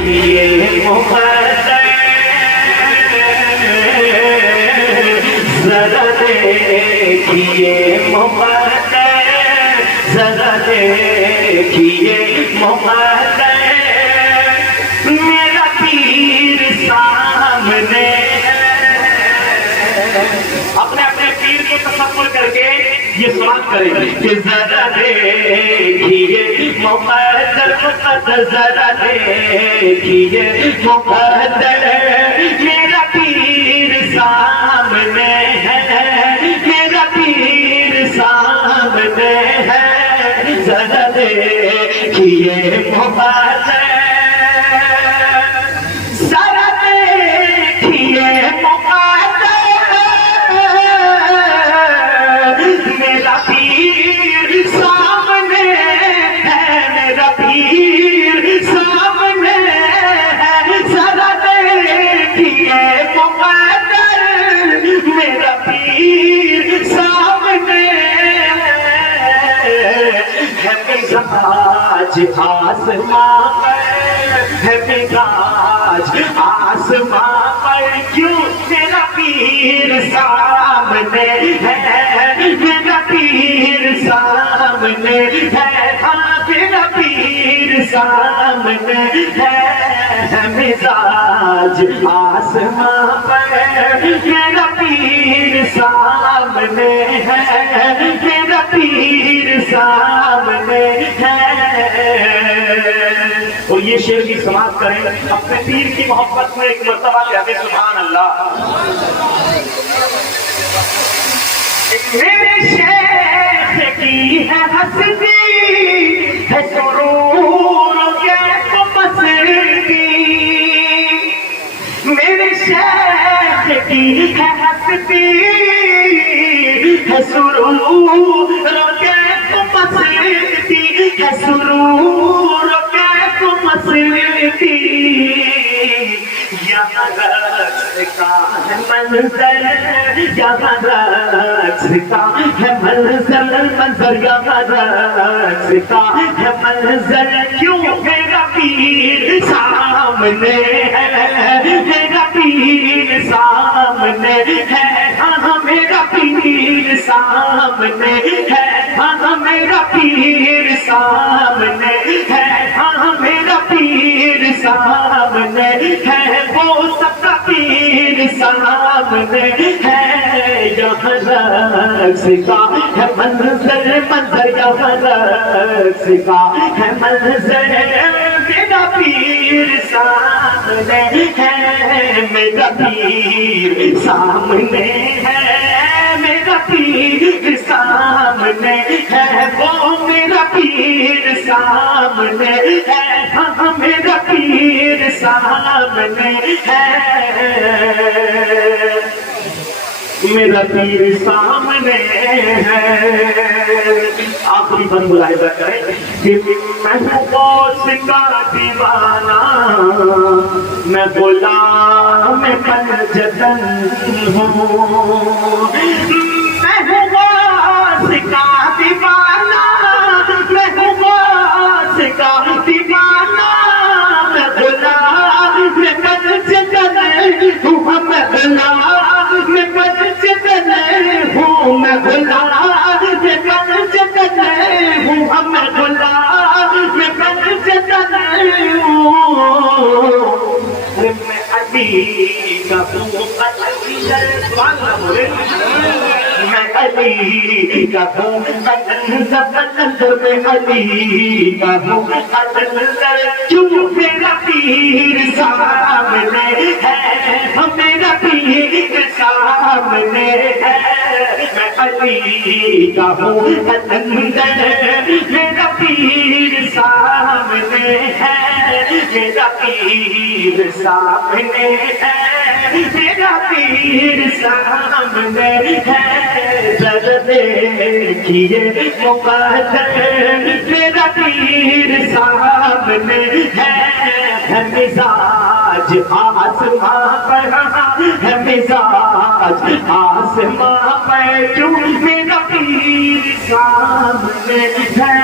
دیکھیے مقدر ذرا دیکھیے مقدر ذرا دیکھیے مقدر میرا پیر سامنے اپنے اپنے پیر کو تصور کر کے یہ سوال کریں کہ ذرا دیکھیے مقدر مقدر ذرا دیکھیے مقدر میرا پیر سامنے ہے میرا پیر سامنے ہے ذرا دیکھیے مقدر ذرا دیکھیے مقدر میرا پیر سامنے ہے میرا پیر سامنے ہے ذرا دیکھیے مقدر میرا پیر سامنے ہے مزاج آسمان پر ہے مزاج آسمان پر کیوں میرا پیر سامنے ہے میرا پیر سامنے ہے ہاں میرا پیر سامنے ہے مزاج آسمان پر میرا پیر سامنے ہے میرا پیر سامنے ہے اور یہ شعر کی سماعت کریں اپنے پیر کی محبت میں ایک مرتبہ کہتے سبحان اللہ میرے شیخ کی ہے ہستی ہے سرور کیف مستی میرے شیخ کی ہے ہستی ہے سرور کیف مستی ہے سرور کیف مستی یہاں رقص کا ہے منظر یہاں رقص کا ہے منظر منظر یہاں رقص کا ہے منظر کیوں میرا پیر سامنے ہے میرا پیر سامنے ہے ہاں میرا پیر سامنے ہے ہاں میرا پیر سامنے ہے ہاں میرا پیر سامنے ہے وہ سب کا پیر سامنے ہے یہاں رقص کا ہے منظر منظر یہاں رقص کا ہے منظر میرا پیر سامنے ہے میرا پیر سامنے ہے میرا پیر سامنے ہے وہ میرا پیر سامنے ہے ہاں میرا پیر سامنے ہے میرا پیر سامنے ہے آخری بند ملاحظہ کریں کہ میں ہوں غوث کا دیوانہ میں غلام پنجتن ہوں میں ہوں غوث کا دیوانہ میں ہوں غوث کا دیوانہ میں غلام پنجتن ہوں میں غلام پنجتن ہوں میں غلام پنجتن ہوں میں غلام پنجتن ہوں میں علی کا ہوں میں علی کا ہوں میں علی کا ہوں کیوں میرا پیر سامنے ہے میرا پیر سامنے ہے میں علی کا ہوں میرا پیر سامنے ہے میرا پیر سامنے ہے میرا پیر سامنے ہے ذرا دیکھیے مقدر میرا پیر سامنے ہے مزاج آسمان پر ہے مزاج آسمان پر کیوں میرا پیر سامنے ہے